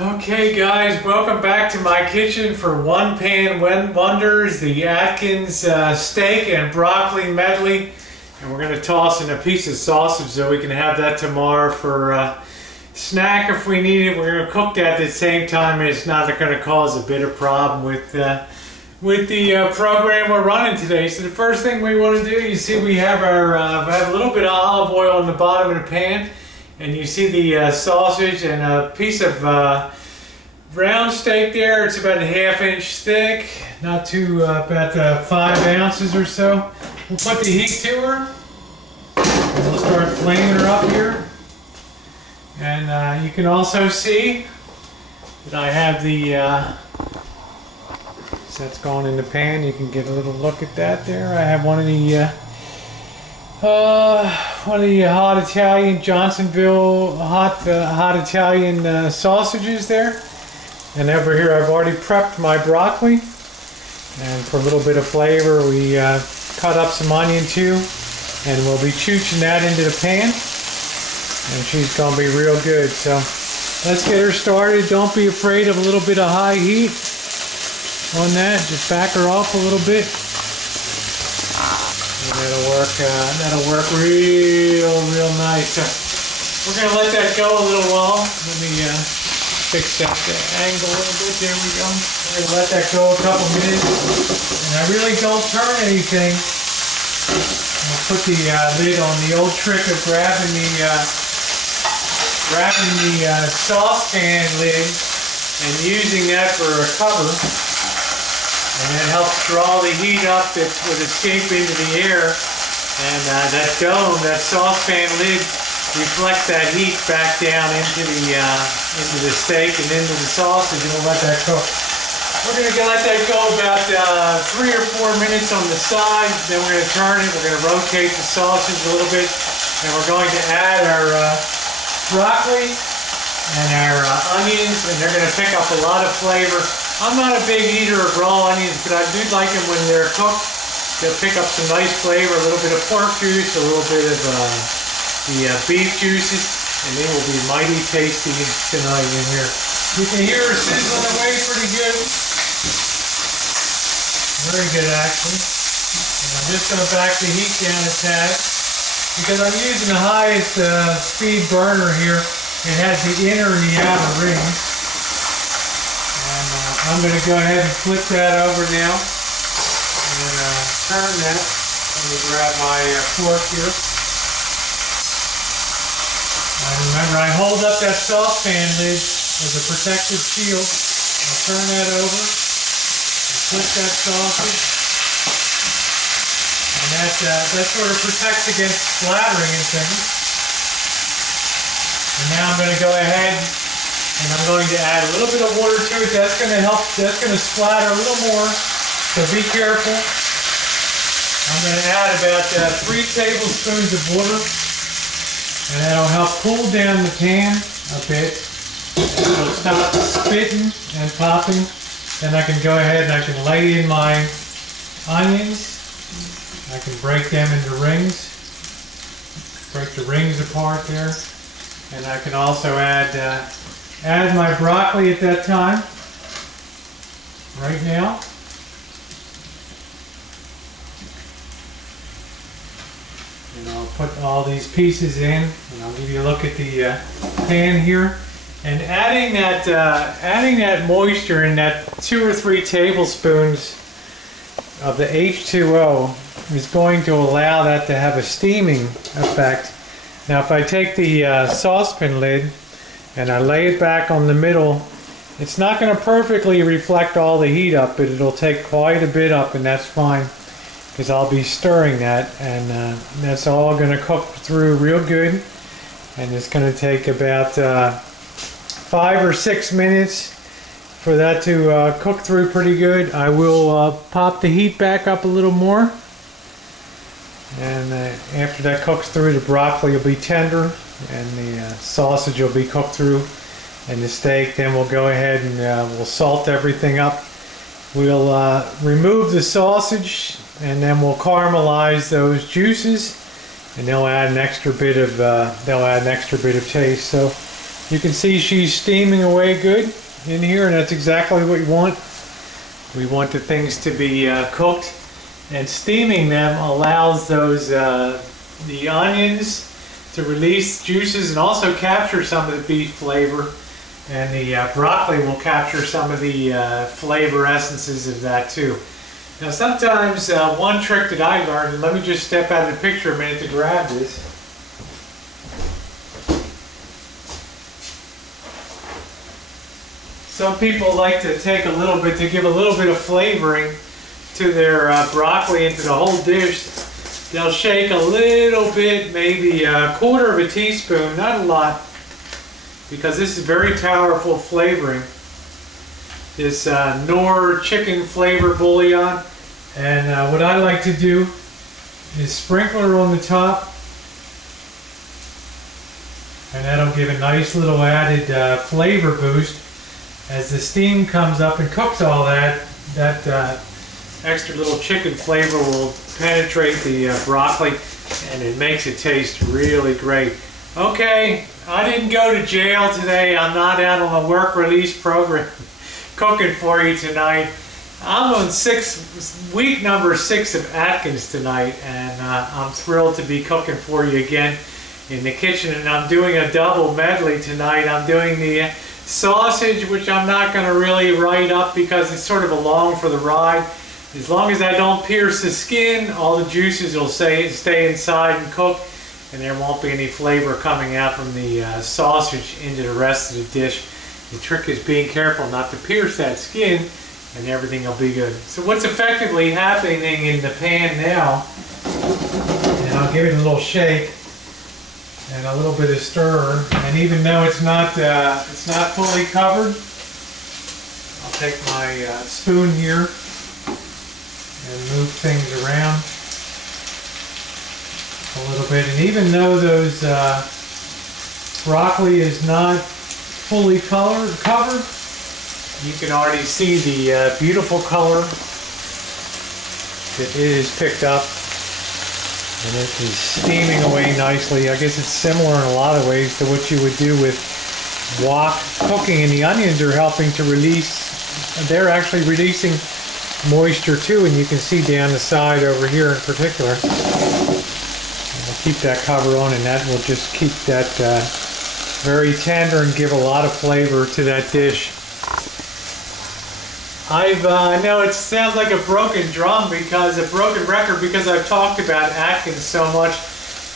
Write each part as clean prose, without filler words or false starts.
Okay guys, welcome back to my kitchen for One Pan Wonders, the Atkins steak and broccoli medley. And we're going to toss in a piece of sausage so we can have that tomorrow for snack if we need it. We're going to cook that at the same time and it's not going to cause a bit of problem with the program we're running today. So the first thing we want to do, you see we have our have a little bit of olive oil on the bottom of the pan. And you see the sausage and a piece of round steak there. It's about a ½ inch thick, not too, about 5 ounces or so. We'll put the heat to her. And we'll start flaming her up here. And you can also see that I have the, so that's going in the pan. You can get a little look at that there. I have one of the hot Italian Johnsonville hot Italian sausages there. And over here I've already prepped my broccoli, and for a little bit of flavor we cut up some onion too, and we'll be chooching that into the pan, and she's gonna be real good. So let's get her started. Don't be afraid of a little bit of high heat on that. Just back her off a little bit. That'll work real nice. So we're gonna let that go a little while. Let me fix that angle a little bit. There we go. We're gonna let that go a couple minutes. And I really don't turn anything. I'll put the lid on. The old trick of grabbing the saucepan lid and using that for a cover. And it helps draw the heat up that would escape into the air. And that dome, that saucepan lid, reflects that heat back down into the steak and into the sausage, and we'll let that cook. We're going to let that go about 3 or 4 minutes on the side. Then we're going to turn it. We're going to rotate the sausage a little bit. And we're going to add our broccoli and our onions, and they're going to pick up a lot of flavor. I'm not a big eater of raw onions, but I do like them when they're cooked. They'll pick up some nice flavor, a little bit of pork juice, a little bit of the beef juices, and they will be mighty tasty tonight in here. You can hear her sizzling away pretty good. Very good, actually. And I'm just going to back the heat down a tad, because I'm using the highest speed burner here. It has the inner and the outer rings. I'm going to go ahead and flip that over now and turn that. Let me grab my fork here. And remember, I hold up that saucepan lid as a protective shield. I'll turn that over and flip that sausage. And that sort of protects against splattering and things. And now I'm going to go ahead and I'm going to add a little bit of water to it. That's going to help, that's going to splatter a little more, so be careful. I'm going to add about 3 tablespoons of water, and that'll help cool down the pan a bit. It'll stop spitting and popping. Then I can go ahead and I can lay in my onions. I can break them into rings. Break the rings apart there. And I can also add my broccoli at that time, right now. And I'll put all these pieces in, and I'll give you a look at the pan here. And adding that moisture in that 2 or 3 tablespoons of the H2O is going to allow that to have a steaming effect. Now if I take the saucepan lid and I lay it back on the middle, it's not going to perfectly reflect all the heat up, but it'll take quite a bit up, and that's fine because I'll be stirring that, and that's all going to cook through real good. And it's going to take about 5 or 6 minutes for that to cook through pretty good. I will pop the heat back up a little more, and after that cooks through, the broccoli will be tender and the sausage will be cooked through, and the steak. Then we'll go ahead and we'll salt everything up. We'll remove the sausage, and then we'll caramelize those juices, and they'll add an extra bit of taste. So You can see she's steaming away good in here, and that's exactly what we want. We want the things to be cooked, and steaming them allows those the onions to release juices and also capture some of the beef flavor, and the broccoli will capture some of the flavor essences of that too. Now sometimes one trick that I learned, and let me just step out of the picture a minute to grab this. Some people like to take a little bit to give a little bit of flavoring to their broccoli into the whole dish. They'll shake a little bit, maybe a quarter of a teaspoon, not a lot, because this is very powerful flavoring. This Knorr chicken flavor bouillon. And what I like to do is sprinkle her on the top, and that'll give a nice little added flavor boost. As the steam comes up and cooks all that, extra little chicken flavor will penetrate the broccoli, and it makes it taste really great. Okay, I didn't go to jail today. I'm not out on a work release program cooking for you tonight. I'm on week number 6 of Atkins tonight, and I'm thrilled to be cooking for you again in the kitchen. And I'm doing a double medley tonight. I'm doing the sausage, which I'm not going to really write up because it's sort of along for the ride. As long as I don't pierce the skin, all the juices will stay inside and cook, and there won't be any flavor coming out from the sausage into the rest of the dish. The trick is being careful not to pierce that skin, and everything will be good. So what's effectively happening in the pan now, and I'll give it a little shake and a little bit of stir, and even though it's not fully covered, I'll take my spoon here and move things around a little bit. And even though those broccoli is not fully covered, you can already see the beautiful color that it is picked up. And it is steaming away nicely. I guess it's similar in a lot of ways to what you would do with wok cooking, and the onions are helping to release, they're actually releasing moisture too, and you can see down the side over here in particular. And we'll keep that cover on, and that will just keep that very tender and give a lot of flavor to that dish. I know it sounds like a broken drum, because a broken record, because I've talked about Atkins so much,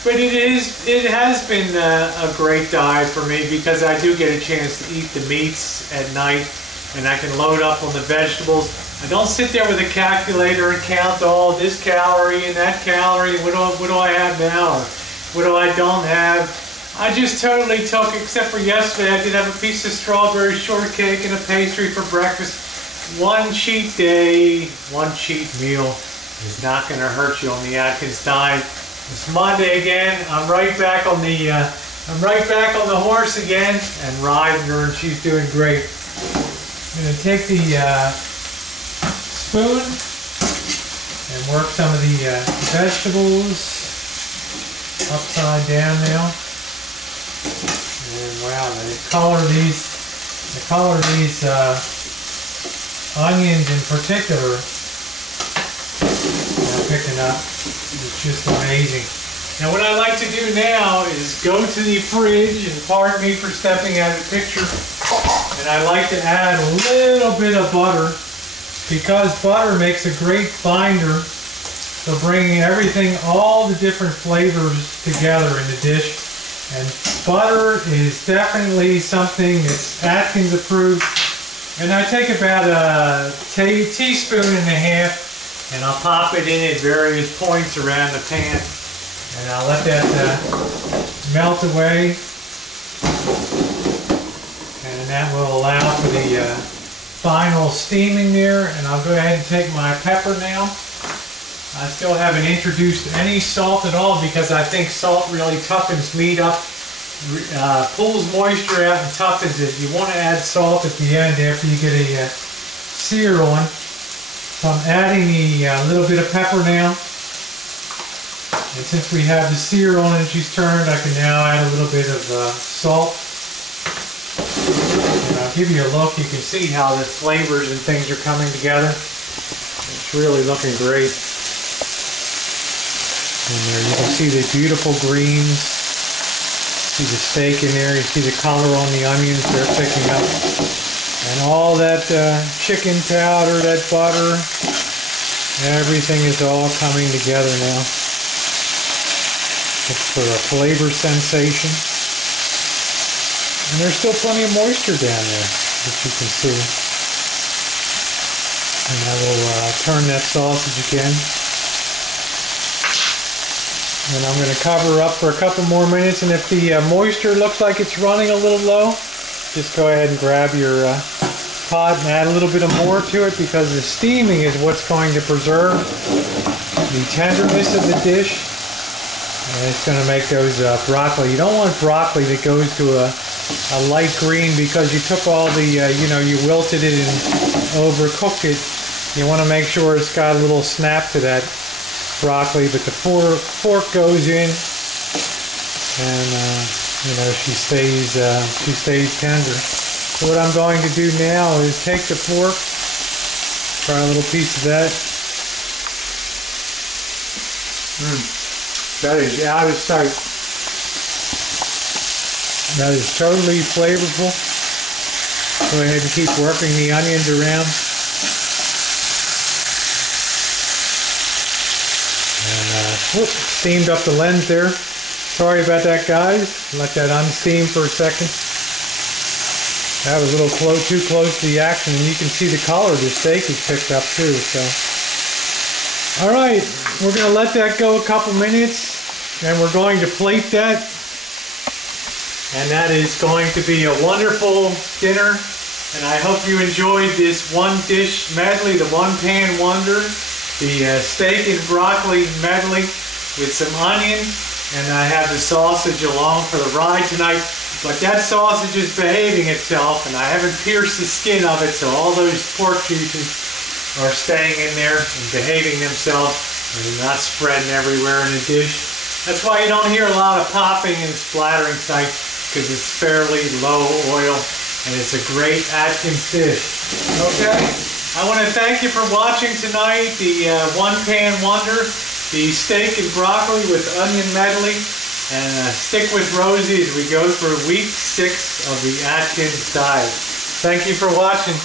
but it has been a great diet for me, because I do get a chance to eat the meats at night, and I can load up on the vegetables. I don't sit there with a calculator and count all this calorie and that calorie, what do I have now, or what do I don't have. I just totally took, except for yesterday, I did have a piece of strawberry shortcake and a pastry for breakfast. One cheat day, one cheat meal is not going to hurt you on the Atkins diet. It's Monday again. I'm right back on the horse again and riding her, and she's doing great. I'm going to take the spoon and work some of the vegetables upside down now. And wow, the color of these onions in particular are picking up. It's just amazing. Now what I like to do now is go to the fridge, and pardon me for stepping out of the picture, and I like to add a little bit of butter, because butter makes a great binder for bringing everything, all the different flavors together in the dish. And butter is definitely something that's Atkins approved. And I take about a teaspoon and a half, and I'll pop it in at various points around the pan, and I'll let that melt away, and that will allow for the final steaming there. And I'll go ahead and take my pepper now. I still haven't introduced any salt at all, because I think salt really toughens meat up, pulls moisture out and toughens it. You want to add salt at the end after you get a sear on. So I'm adding a little bit of pepper now. And since we have the sear on and she's turned, I can now add a little bit of salt. give you a look. You can see how the flavors and things are coming together. It's really looking great. And there you can see the beautiful greens. See the steak in there. You see the color on the onions they're picking up. And all that chicken powder, that butter, everything is all coming together now. It's for a flavor sensation. And there's still plenty of moisture down there, as you can see. And I will turn that sausage again. And I'm going to cover up for a couple more minutes. And if the moisture looks like it's running a little low, just go ahead and grab your pot and add a little bit more to it, because the steaming is what's going to preserve the tenderness of the dish. And it's going to make those broccoli. You don't want broccoli that goes to a light green because you took all the, you wilted it and overcooked it. You want to make sure it's got a little snap to that broccoli, but the fork goes in, and she stays tender. So what I'm going to do now is take the fork, try a little piece of that. That is out of sight. That is totally flavorful. Go ahead and keep working the onions around. And steamed up the lens there. Sorry about that, guys. Let that unsteam for a second. That was a little too close to the action, and you can see the color of the steak is picked up too. So, all right, we're going to let that go a couple minutes, and we're going to plate that. And that is going to be a wonderful dinner. And I hope you enjoyed this one dish medley, the one pan wonder, the steak and broccoli medley with some onion. And I have the sausage along for the ride tonight. But that sausage is behaving itself, and I haven't pierced the skin of it, so all those pork juices are staying in there and behaving themselves and not spreading everywhere in the dish. That's why you don't hear a lot of popping and splattering type, because it's fairly low oil, and it's a great Atkins dish. Okay, I want to thank you for watching tonight, the one pan wonder, the steak and broccoli with onion medley. And stick with Rosie as we go through week 6 of the Atkins diet. Thank you for watching.